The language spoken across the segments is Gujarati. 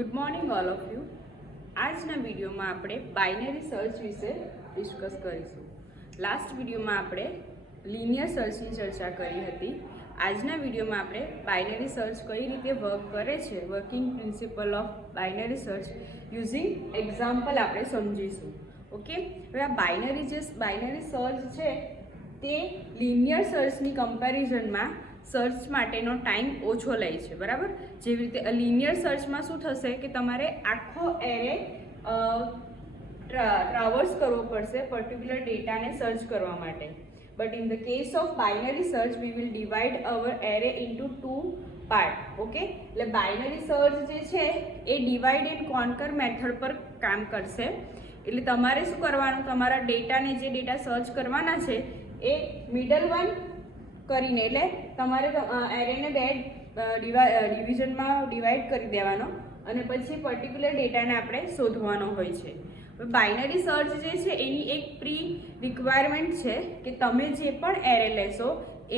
Good morning all of you. આજના વિડીયોમાં આપણે બાઇનરી સર્ચ વિશે ડિસ્કસ કરીશું. લાસ્ટ વિડીયોમાં આપણે લિનિયર સર્ચની ચર્ચા કરી હતી. આજના વિડીયોમાં આપણે બાઇનરી સર્ચ કઈ રીતે વર્ક કરે છે, working principle of binary search using example આપણે સમજીશું. ઓકે, હવે આ બાઇનરી સર્ચ છે તે લિનિયર સર્ચની કમ્પેરિઝનમાં સર્ચ માટેનો ટાઈમ ઓછો લે છે, બરાબર. જેવી રીતે લિનિયર સર્ચમાં શું થશે કે તમારે આખો એરે ટ્રાવર્સ કરવો પડશે પર્ટિક્યુલર ડેટાને સર્ચ કરવા માટે. But in the case of binary search we will divide our array into 2 part. Okay, એટલે બાઇનરી સર્ચ જે છે એ ડિવાઈડ એન્ડ કોન્કર મેથડ પર કામ કરશે. એટલે તમારે શું કરવાનું, તમારા ડેટાને જે ડેટા સર્ચ કરવાના છે એ મિડલ વન કરીને, એટલે તમારે એરેને બે ડિવિઝનમાં ડિવાઈડ કરી દેવાનો અને પછી પર્ટિક્યુલર ડેટાને આપણે શોધવાનો હોય છે. બાઇનરી સર્ચ જે છે એની એક પ્રી રિક્વાયરમેન્ટ છે કે તમે જે પણ એરે લેશો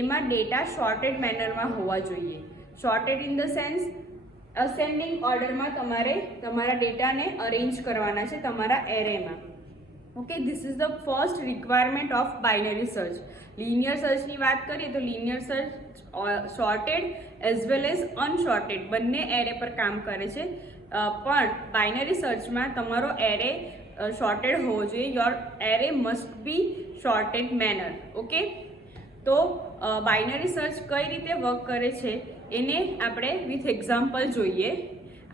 એમાં ડેટા શોર્ટેડ મેનરમાં હોવા જોઈએ. Sorted in the sense ascending ઓર્ડરમાં તમારે તમારા ડેટાને અરેન્જ કરવાના છે તમારા એરેમાં. Okay, this is the first requirement of binary search. Linear સર્ચની વાત કરીએ તો linear search sorted as well as unsorted બંને એરે પર કામ કરે છે. પણ બાઇનરી સર્ચમાં તમારો એરે શોર્ટેડ હોવો જોઈએ. Your array must be shorted manner. Okay, તો બાઇનરી સર્ચ કઈ રીતે વર્ક કરે છે એને આપણે વિથ એક્ઝામ્પલ જોઈએ.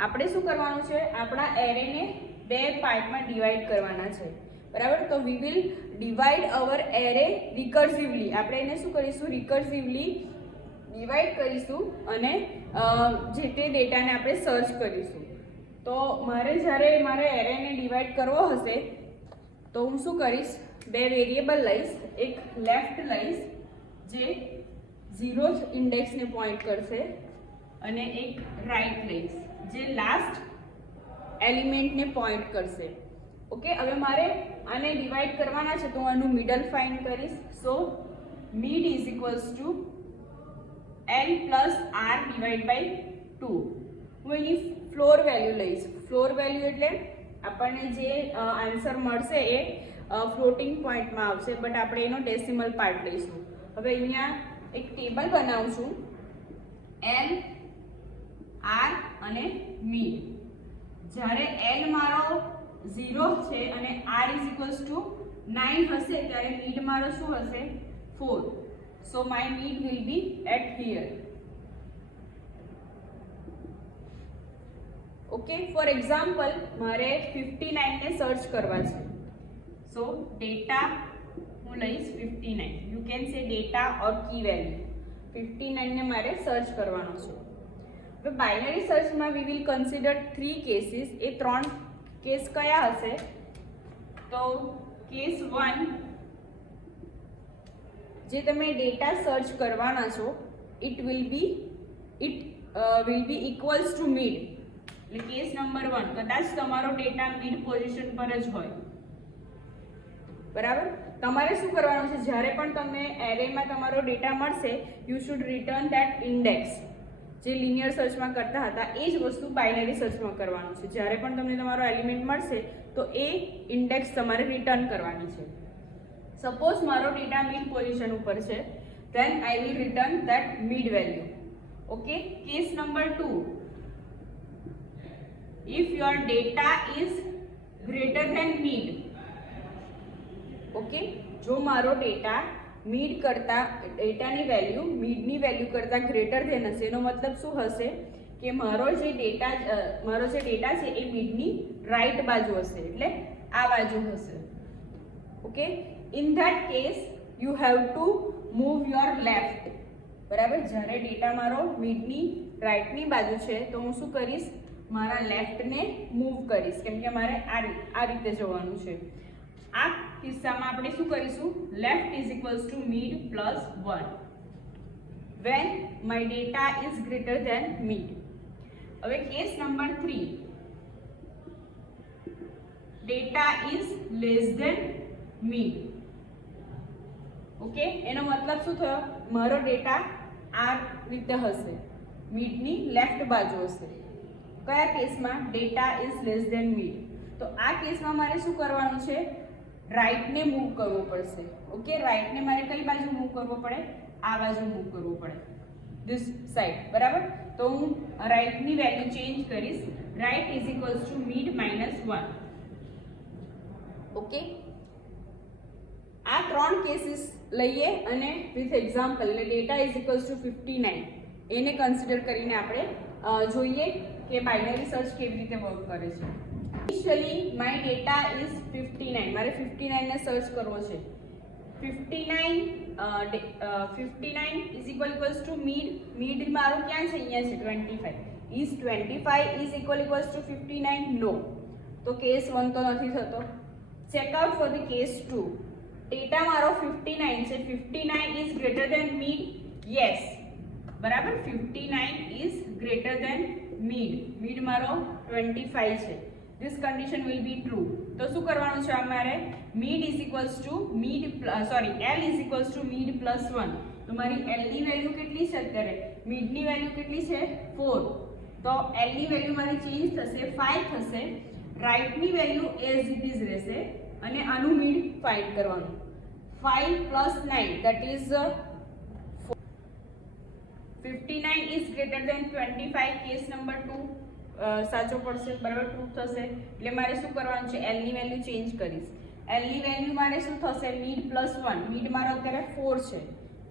આપણે શું કરવાનું છે, આપણા એરેને બે પાર્ટમાં ડિવાઈડ કરવાના છે, બરાબર. તો we will divide our array recursively. આપણે એને શું કરીશું, રિકર્સિવલી ડિવાઈડ કરીશું અને જે તે ડેટાને આપણે સર્ચ કરીશું. તો જ્યારે મારે એરેને ડિવાઈડ કરવો હશે તો હું શું કરીશ, બે વેરિયેબલ લઈશ. એક લેફ્ટ લઈશ જે 0th ઇન્ડેક્સને પોઈન્ટ કરશે અને એક રાઈટ લઈશ જે લાસ્ટ એલિમેન્ટને પોઈન્ટ કરશે. ઓકે, હવે મારે આને ડિવાઈડ કરવાના છે તો હું આનું મિડલ ફાઇન્ડ કરીશ. So mid is equals to L plus R divide by 2. હું એની ફ્લોર વેલ્યુ લઈશ. ફ્લોર વેલ્યુ એટલે આપણને જે આન્સર મળશે એ ફ્લોટિંગ પોઈન્ટમાં આવશે, બટ આપણે એનો ડેસિમલ પાર્ટ લઈશું. હવે અહીંયા એક ટેબલ બનાવું છું, L, R અને મિડ. જ્યારે L મારો 0 છે અને R ઇઝ ઇક્વલ્સ ટુ 9 હશે ત્યારે મિડ મારો શું હશે, 4. So my mid will be at here. Okay, for example મારે 59 ને સર્ચ કરવા છે. સો ડેટા હું લઈશ 59. You can say data or key value. 59 ને મારે સર્ચ કરવાનો છે. હવે બાઇનરી સર્ચમાં વી વિલ કન્સિડર 3 કેસીસ. એ 3 કેસ કયા હશે, તો કેસ 1 જે તમે ડેટા સર્ચ કરવાના છો it will be equals to mid. એટલે કેસ નંબર 1 કદાચ તમારો ડેટા મિડ પોઝિશન પર જ હોય, બરાબર. તમારે શું કરવાનું છે, જ્યારે પણ તમને એરેમાં તમારો ડેટા મળશે you should return that index. જે લિનિયર સર્ચમાં કરતા હતા એ જ વસ્તુ બાઇનરી સર્ચમાં કરવાનું છે. જ્યારે પણ તમને તમારો એલિમેન્ટ મળશે તો એ ઇન્ડેક્સ તમારે રિટર્ન કરવાની છે. સપોઝ મારો ડેટા મિડ પોઝિશન ઉપર છે, then I will return that mid value. Okay, case number 2, if your data is greater than mid. Okay, જો મારો ડેટા મિડ કરતા ડેટાની વેલ્યુ મિડની વેલ્યુ કરતાં ગ્રેટર ધેન હશે, એનો મતલબ શું હશે કે મારો જે ડેટા છે એ મિડની રાઈટ બાજુ હશે, એટલે આ બાજુ હશે. Okay, in that case you have to move your left. બરાબર, જ્યારે ડેટા મારો મિડની રાઈટની બાજુ છે તો હું શું કરીશ, મારા લેફ્ટને મૂવ કરીશ, કેમ કે મારે આ રીતે જવાનું છે. આ કિસ્સામાં આપણે શું કરીશું, left is equals to mid plus 1 when my data is greater than mid. હવે case number 3, data is less than mid. Okay, એનો મતલબ શું થયો, મારો ડેટા આ રીતે હશે, મિડની લેફ્ટ બાજુ હશે. કયા કેસમાં? Data is less than mid. તો આ કેસમાં મારે શું કરવાનું છે? રાઈટને મૂવ કરવો પડશે. ઓકે, રાઈટને મારે કઈ બાજુ મૂવ કરવો પડે? આ બાજુ મૂવ કરવો પડે, ધીસ સાઈડ. બરાબર, તો હું રાઈટની વેલ્યુ ચેન્જ કરીશ. Right is equals to mid -1. Okay, આ ત્રણ કેસીસ લઈએ અને વિથ એક્ઝામ્પલ એટલે ડેટા ઇઝ ઇક્વલ્સ ટુ 59 એને કન્સિડર કરીને આપણે જોઈએ કે બાઇનરી સર્ચ કેવી રીતે વર્ક કરે છે. Initially my data is 59. મારે 59 ને સર્ચ કરવો છે. 59 is equals to mid. Mid મારું ક્યાં છે? અહીંયા છે 25. Is 25 is equals to 59? No. તો કેસ 1 તો નથી થતો. Check out for the case 2. Data મારો 59 છે. 59 is greater than mid? Yes. બરાબર, 59 is greater than mid. Mid મારો 25 છે. This condition will be true. તો શું કરવાનું છે અમારે? Mid is equals to mid L is equals to mid +1. તો મારી L ની વેલ્યુ કેટલી છે અત્યારે? મીડ ની વેલ્યુ કેટલી છે? 4. તો L ની વેલ્યુ મારી ચેન્જ થશે, 5 થશે. રાઈટ ની વેલ્યુ એઝ ઇટ ઇઝ રહેશે અને આનું મીડ ફાઇન્ડ કરવાનું. 5 + 9 that is 59 is greater than 25. Case number 2 સાચો પડશે. બરાબર, ટ્રુ થશે. એટલે મારે શું કરવાનું છે? L ની વેલ્યુ ચેન્જ કરીશ. L ની વેલ્યુ મારે શું થશે? મીડ +1. મીડ મારો અત્યારે 4 છે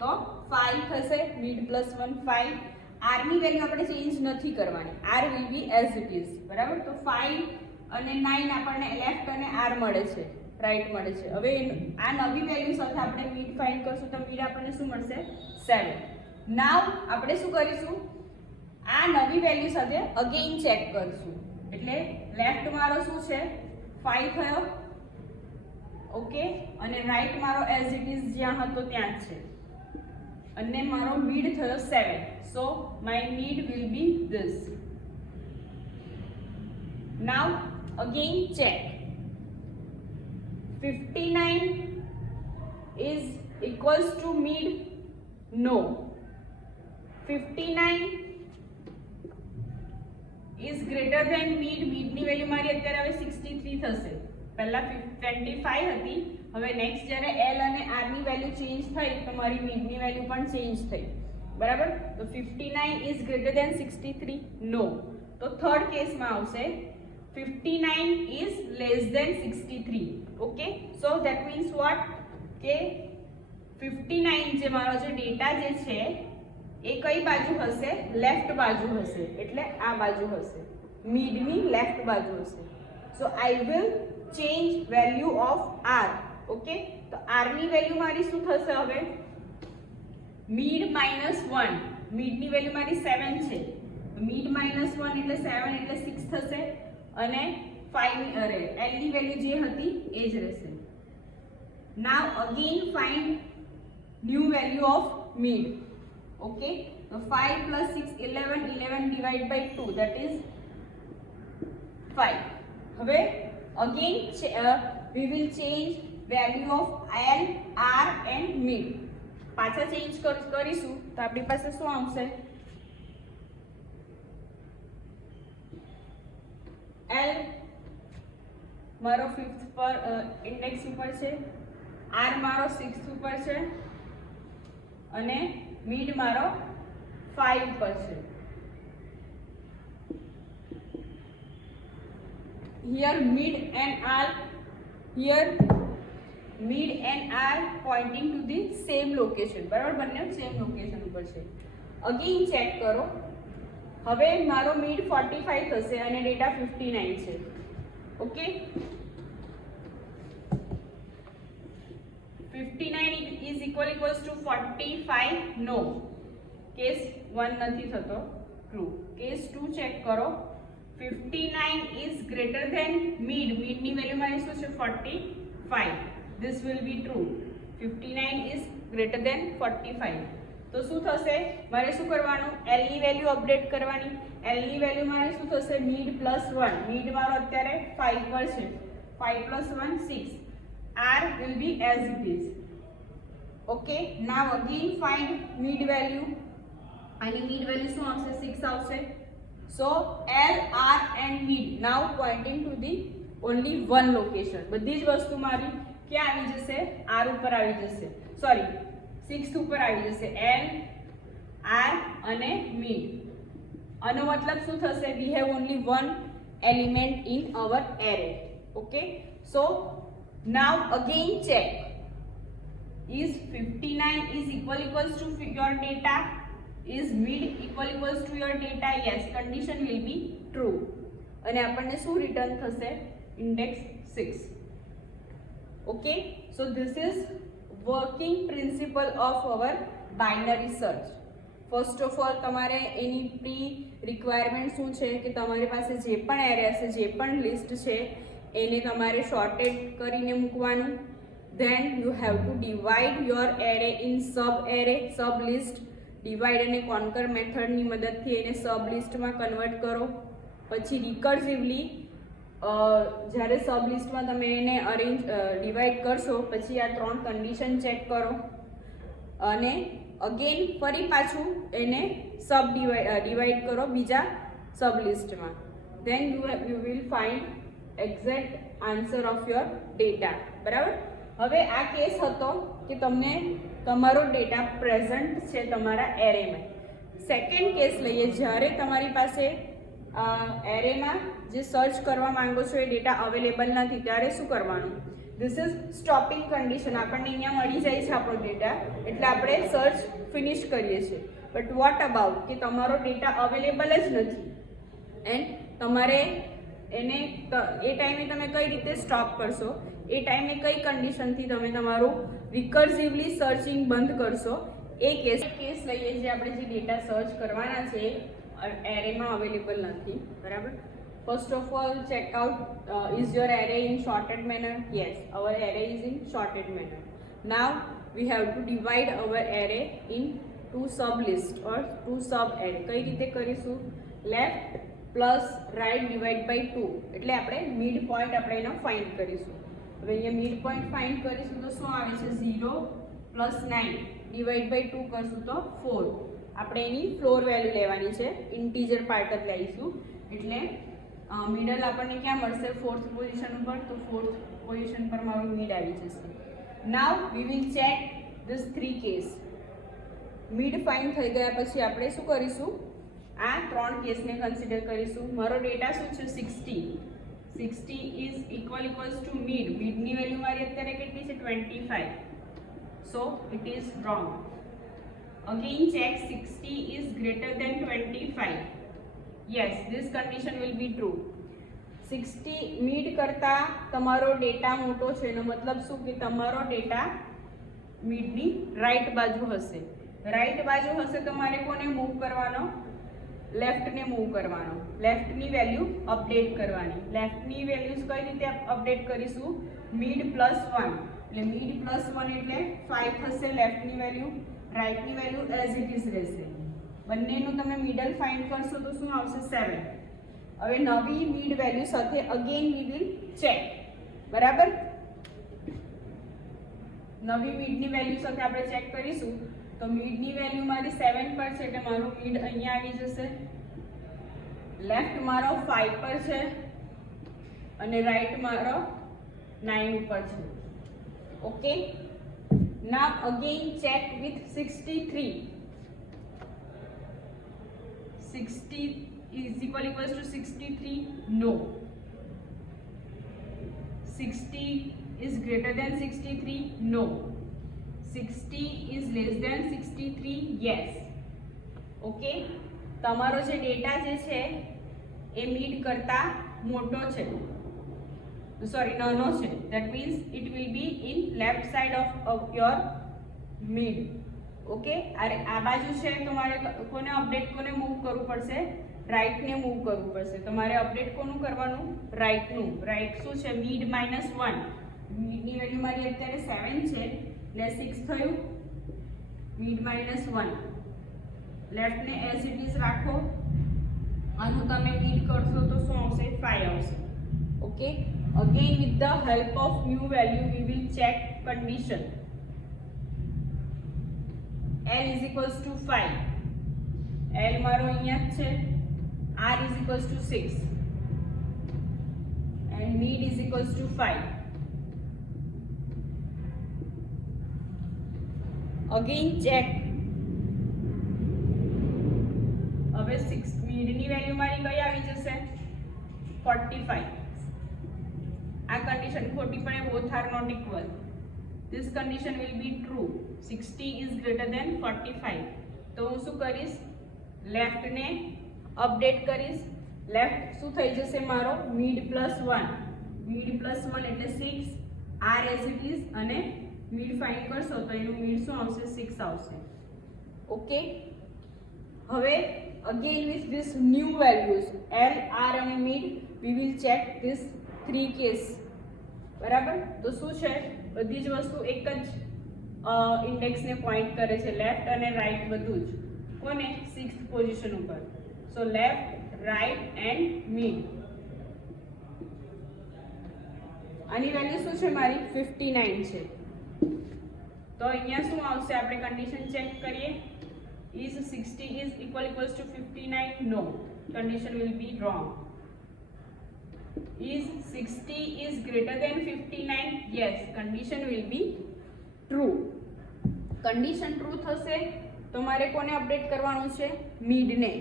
તો 5 થશે. મીડ +1 5. R ની વેલ્યુ આપણે ચેન્જ નથી કરવાની. R will be as it is. બરાબર, તો 5 અને 9 આપણને લેફ્ટ અને R મળે છે, રાઈટ મળે છે. હવે આ નવી વેલ્યુ સાથે આપણે મીડ ફાઇન્ડ કરશું તો મીડ આપણને શું મળશે? 7. નાવ આપણે શું કરીશું? આ નવી વેલ્યુ સાથે અગેઇન ચેક કરશું. એટલે લેફ્ટ મારો શું છે? 5 થયો. ઓકે, અને રાઈટ મારો એઝ ઇટ ઇઝ જ્યાં હતો ત્યાં જ છે અને મારો મીડ થયો 7. So my mid will be this. Now again check. 59 is equals to mid? No. 59 is greater than mid. Mid ની વેલ્યુ મારી અત્યારે હવે 63 થશે. પહેલા 25 હતી, હવે નેક્સ્ટ જ્યારે L અને R ની વેલ્યુ ચેન્જ થઈ તો મારી mid ની વેલ્યુ પણ ચેન્જ થઈ. બરાબર, તો 59 is greater than 63? No. તો થર્ડ કેસમાં આવશે 59 is less than 63. Okay, so that means what? કે 59 જે મારો જે ડેટા જે છે એ કઈ બાજુ હશે? લેફ્ટ બાજુ હશે. એટલે આ બાજુ હશે, મીડની લેફ્ટ બાજુ હશે. So I will change value of R. Okay, તો R ની વેલ્યુ મારી શું થશે હવે? મીડ -1. મીડની વેલ્યુ મારી 7 છે. મીડ -1 એટલે 7 એટલે 6 થશે અને 5 L ની વેલ્યુ જે હતી એ જ રહેશે. Now again find new value of mid. Okay, તો 5 + 6 11. 11 ડિવાઇડ બાય 2 that is 5. હવે again we will change value of L, R and mid. પાછા ચેન્જ કરીશું તો આપણી પાસે શું આવશે? L મારો 5th પર ઇન્ડેક્સ ઉપર છે, R મારો 6th ઉપર છે અને મીડ મારો 5 પર છે. Here mid and R, here mid and R pointing to the same location. બરાબર, બંને સેમ લોકેશન ઉપર છે. અગેન ચેક કરો. હવે મારો મીડ 45 થશે અને ડેટા 59 છે. Okay, 59 is equals to 45? No. Case 1 નથી થતો, ટ્રુ. કેસ 2 ચેક કરો. 59 is greater than mid. mid ની વેલ્યુ મારી શું છે? 45. this will be true. 59 is greater than 45. તો શું થશે? મારે શું કરવાનું? L ની વેલ્યુ અપડેટ કરવાની. L ની વેલ્યુ મારે શું થશે? મીડ +1. મીડ મારો અત્યારે 5 પર છે. 5 + 1 6. R will be as it is. Okay, now again find mid value. આની મીડ વેલ્યુ શું આવશે? 6 આવશે. So L, R and mid now pointing to the only one location. બધી જ વસ્તુ મારી ક્યાં આવી જશે? R ઉપર આવી જશે, સોરી 6th ઉપર આવી જશે. L, R અને mid. આનો મતલબ શું થશે? We have only one element in our array. Okay, so now again check, is 59 is equals to your data? Is mid equals to your data? Yes, condition will be true. અને આપણને શું રિટર્ન થશે? index 6. Okay, so this is working principle of our binary search. First of all તમારે એની પ્રી રિક્વાયરમેન્ટ શું છે કે તમારી પાસે જે પણ એરે હશે, જે પણ લિસ્ટ છે એને તમારે શોર્ટેડ કરીને મૂકવાનું. Then you have to divide your array in sub array, sub list. Divide અને કોન્કર મેથડની મદદથી એને સબ લિસ્ટમાં કન્વર્ટ કરો. પછી રિકર્સિવલી જ્યારે સબ લિસ્ટમાં તમે એને ડિવાઈડ કરશો પછી આ 3 કન્ડિશન ચેક કરો અને અગેન ફરી પાછું એને ડિવાઈડ કરો બીજા સબ લિસ્ટમાં. Then you will find exact answer of your data. બરાબર. હવે આ કેસ હતો કે તમને તમારો ડેટા પ્રેઝન્ટ છે તમારા એરેમાં. સેકન્ડ કેસ લઈએ, જ્યારે તમારી પાસે એરેમાં જે સર્ચ કરવા માંગો છો એ ડેટા અવેલેબલ નથી, ત્યારે શું કરવાનું? This is stopping condition. આપણને અહીંયા મળી જાય છે આપણો ડેટા એટલે આપણે સર્ચ ફિનિશ કરીએ છીએ. બટ વોટ અબાઉટ કે તમારો ડેટા અવેલેબલ જ નથી એન્ડ તમારે એને એ ટાઈમે તમે કઈ રીતે સ્ટોપ કરશો? એ ટાઈમે કઈ કન્ડિશનથી તમે તમારું રિકર્સિવલી સર્ચિંગ બંધ કરશો? એ કેસ લઈએ જે આપણે જે ડેટા સર્ચ કરવાના છે એરેમાં અવેલેબલ નથી. બરાબર. First of all, check out is your array in sorted manner? Yes, our array is in sorted manner. Now we have to divide our array in 2 sub list or 2 sub array. કઈ રીતે કરીશું? Left plus right divide by 2 એટલે આપણે મિડ પોઈન્ટ આપણે એનો ફાઇન્ડ કરીશું. હવે અહીંયા મિડ પોઈન્ટ ફાઇન્ડ કરીશું તો શું આવે છે? 0 + 9 ડિવાઈડ બાય 2 કરશું તો 4. આપણે એની ફ્લોર વેલ્યુ લેવાની છે, ઇન્ટીજર પાર્ટ જ લઈશું એટલે મિડલ આપણને ક્યાં મળશે? 4th પોઝિશન ઉપર. તો 4th પોઝિશન પર મારું મિડ આવી જશે. Now we will check this 3 case. Mid find થઈ ગયા પછી આપણે શું કરીશું? આ 3 કેસને કન્સિડર કરીશું. મારો ડેટા શું છે? 60. 60 ઇઝ ઇક્વલ્સ ટુ મિડ. મિડની વેલ્યુ મારી અત્યારે કેટલી છે? 25. So it is wrong. Again check, 60 is greater than 25. Yes, this condition will be true. 60 mid કરતા તમારો ડેટા મોટો છે એનો મતલબ શું કે તમારો ડેટા મિડની રાઈટ બાજુ હશે. રાઈટ બાજુ હશે તો મારે કોને મૂવ કરવાનો? લેફ્ટને મૂવ કરવાનો. લેફ્ટની વેલ્યુ અપડેટ કરવાની. લેફ્ટની વેલ્યુઝ કઈ રીતે અપડેટ કરીશું? મિડ +1 એટલે મિડ +1 એટલે 5 થશે લેફ્ટની વેલ્યુ. રાઈટની વેલ્યુ એઝ ઇટ ઇઝ રહેશે. બંનેનું તમે મિડલ ફાઇન્ડ કરશો તો શું આવશે? 7. હવે નવી મિડ વેલ્યુ સાથે અગેન વી વિલ ચેક. બરાબર. નવી મિડની વેલ્યુ સાથે આપણે ચેક કરીશું તો મિડની વેલ્યુ મારી 7 પર છે એટલે મારું મિડ અહીંયા આવી જશે. લેફ્ટ મારો 5 પર છે અને રાઈટ મારો 9 ઉપર છે. Okay. Now again check with 63. 60 is equals to 63? No. 60 is greater than 63? No. 60 is less than 63? Yes. Okay. તમારો જે ડેટા જે છે એ મિડ કરતા મોટો છે, સોરી નાનો છે. That means it will be in left side of your mid. Okay. આ બાજુ છે તો મારે કોને અપડેટ કોને મૂવ કરવું પડશે? રાઈટને મૂવ કરવું પડશે. તો મારે અપડેટ કોનું કરવાનું? રાઈટનું. રાઈટ શું છે? મિડ -1. મિડની વેલ્યુ મારી અત્યારે 7 છે એટલે 6 થયું. મિડ -1. લેફ્ટને એઝ ઇટ ઇઝ રાખો. આનું તમે મિડ કરશો તો શું આવશે? 5 આવશે. Okay. Again with the help of new value V will check condition. L is equals to 5. L મારો અહીંયા જ છે r is equals to 6 and mid is equals to 5. Again check. હવે 6 મિડની વેલ્યુ મારી કઈ આવી જશે 45. આ કન્ડિશન ખોટી પડે, both are not equal. This condition will be true. 60 is greater than 45. તો હું શું કરીશ, લેફ્ટ ને અપડેટ કરીશ. લેફ્ટ શું થઈ જશે મારો મિડ પ્લસ 1, મિડ પ્લસ 1 એટલે 6, r as it is, અને મિડ ફાઇન્ડ કરશો તો એનું મિડ શું આવશે 6 આવશે. ઓકે, હવે again with this new values l, r અને mid we will check this 3 case. બરાબર, તો શું છે, બધી જ વસ્તુ એક જ ઇન્ડેક્સ ને પોઈન્ટ કરે છે, લેફ્ટ અને રાઈટ બધું જ. કોને 6th પોઝિશન ઉપર. સો લેફ્ટ, રાઈટ એન્ડ મિડ. આની વેલ્યુ શું છે મારી 59 છે. તો અહીંયા શું આવશે, આપણે કન્ડિશન ચેક કરીએ. Is 60 is equals to 59? No, condition will be wrong. Is 60 is greater than 59? Yes, condition will be true. Condition true થશે તો મારે કોને અપડેટ કરવાનું છે, મિડ ને.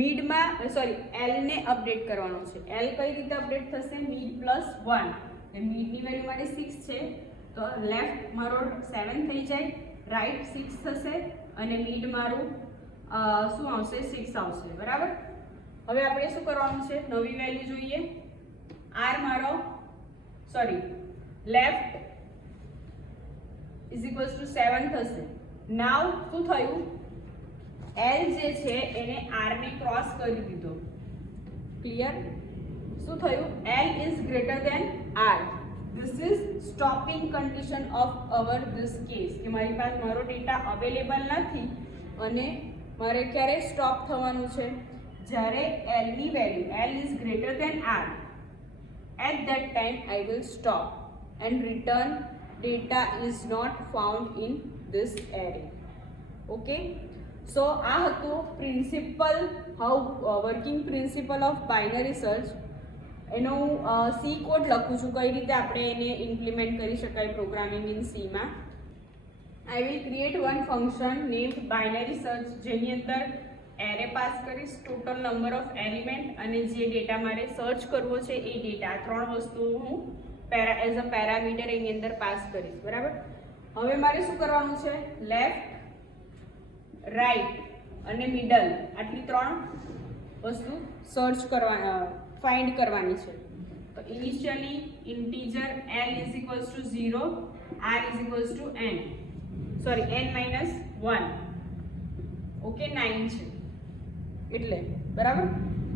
મિડમાં સોરી એલ ને અપડેટ કરવાનું છે. એલ કઈ રીતે અપડેટ થશે, મિડ પ્લસ 1. મિડની વેલ્યુ મારી 6 છે તો લેફ્ટ મારો 7 થઈ જાય, રાઈટ 6 થશે અને મિડ મારું શું આવશે 6 આવશે. બરાબર, હવે આપણે શું કરવાનું છે, નવી વેલ્યુ જોઈએ. r મારો sorry left is equals two 7 થશે. નાવ શું થયું, l જે છે એને r ને ક્રોસ કરી દીધો. ક્લિયર, શું થયું, l is greater than r. This is stopping condition of our this case કે મારી પાસે મારો ડેટા અવેલેબલ નથી અને મારે ક્યારે સ્ટોપ થવાનું છે, જ્યારે l ની value l is greater than r. At that time I will stop and return data is not found in this array. Okay, so આ હતું principle, how working principle of binary search. એનો સી કોડ લખું છું, કઈ રીતે આપણે એને ઇમ્પ્લિમેન્ટ કરી શકાય પ્રોગ્રામિંગ ઇન સીમાં. I will create one function named binary search, જેની અંદર એરે પાસ કરીશ, ટોટલ નંબર ઓફ એલિમેન્ટ અને જે ડેટા મારે સર્ચ કરવો છે એ ડેટા. 3 વસ્તુઓ હું એઝ અ પેરામીટર એની અંદર પાસ કરીશ. બરાબર, હવે મારે શું કરવાનું છે, લેફ્ટ, રાઈટ અને મિડલ આટલી 3 વસ્તુ સર્ચ કરવાના ફાઇન્ડ કરવાની છે. તો initially integer l is equals two 0, r is equals two n, sorry n minus 1. Okay, 9 છે એટલે. બરાબર,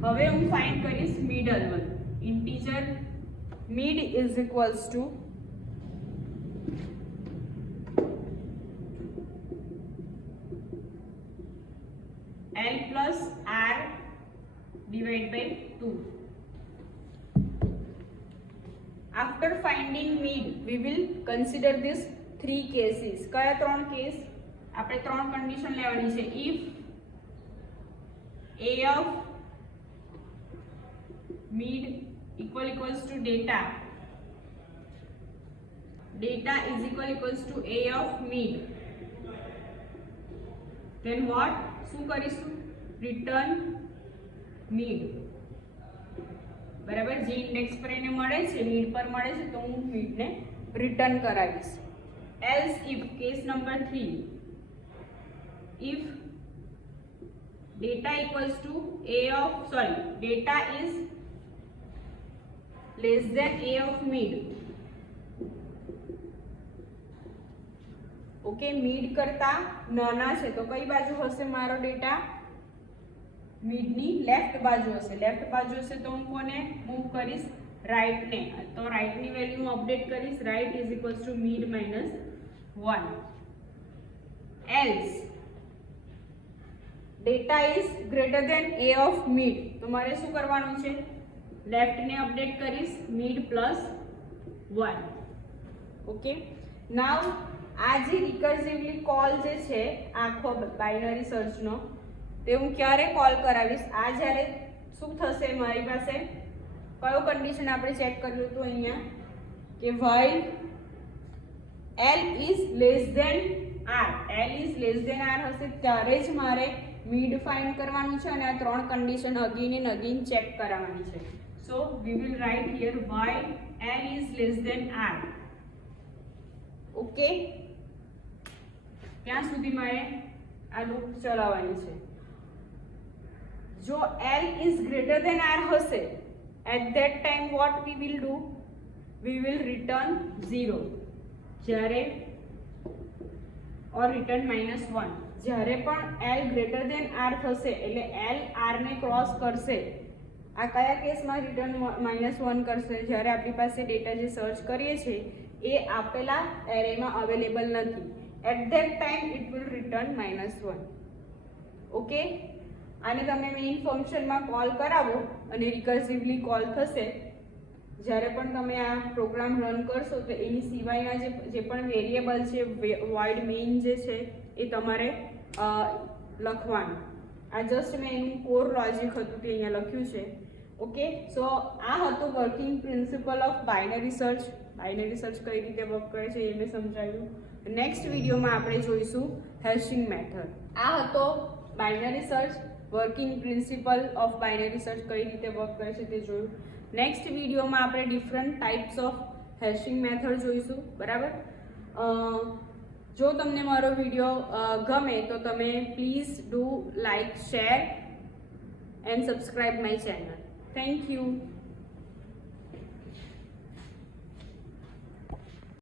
હવે હું ફાઇન્ડ કરીશ middle one. Integer mid is equals to l plus r divided by 2. After finding mid, we will consider this 3 cases. કયા 3 કેસ, આપણે 3 કન્ડિશન લેવાની છે. If a of mid equals to data is equals to a of mid, then what, શું કરીશું, return mid. બરાબર, જે ઇન્ડેક્સ પર એને મળે છે, મિડ પર મળે છે, તો હું મિડને રિટર્ન કરાવીશ. Else if case number 3, if data equals to a of sorry data is less than a of mid. Okay, mid કરતા નાના છે તો કઈ બાજુ હશે મારો ડેટા, મિડની લેફ્ટ બાજુ હશે. લેફ્ટ બાજુ હશે તો હું કોને મૂવ કરીશ, રાઈટ ને. તો રાઈટ ની વેલ્યુ હું અપડેટ કરીશ, right is equals to mid minus 1. Else data is greater than a of mid, તો મારે શું કરવાનું છે, લેફ્ટ ને અપડેટ કરીશ, મિડ પ્લસ 1. ઓકે, નાવ આ જે રિકર્સિવલી કોલ જે છે આખો બાઇનરી સર્ચનો, તે હું ક્યારે કોલ કરાવીશ, આ જ્યારે શું થશે મારી પાસે કયો કન્ડિશન આપણે ચેક કર્યું હતું અહીંયા કે while L is less than R, L is less than R હશે ત્યારે જ મારે મિડ ફાઇન્ડ કરવાનું છે અને આ ત્રણ condition again and again check કરાવવાની છે. So we will write here while L is less than R. Okay, ત્યાં સુધી મારે આ લૂપ ચલાવવાની છે. જો L is greater than R હશે at that time what we will do, we will return 0 જ્યારે or return -1 જ્યારે પણ L greater than R થશે એટલે L R ને ક્રોસ કરશે. આ કયા કેસમાં રિટર્ન -1 કરશે? જ્યારે આપણી પાસે ડેટા જે સર્ચ કરીએ છીએ એ આપેલા એરેમાં અવેલેબલ નથી. At that time it will return -1. Okay, આને તમે મેઇન ફંક્શનમાં કોલ કરાવો અને રિકર્સિવલી કોલ થશે. જ્યારે પણ તમે આ પ્રોગ્રામ રન કરશો તો એની સિવાયના જે પણ વેરિયેબલ છે વોઇડ મેઇન જે છે એ તમારે લખવાનું. આ જસ્ટ મેં એનું કોર લોજિક હતું તે અહીંયા લખ્યું છે. ઓકે, સો આ હતું working principle of binary search. Binary search કઈ રીતે વર્ક કરે છે એ મેં સમજાવ્યું. નેક્સ્ટ વિડીયોમાં આપણે જોઈશું હેશિંગ મેથડ. આ હતો binary search, working principle of binary search કઈ રીતે વર્ક કરે છે તે જોયું. નેક્સ્ટ વિડીયોમાં આપણે different types of hashing method જોઈશું. બરાબર, જો તમને મારો વિડીયો ગમે તો તમે please do like, share and subscribe my channel. Thank you.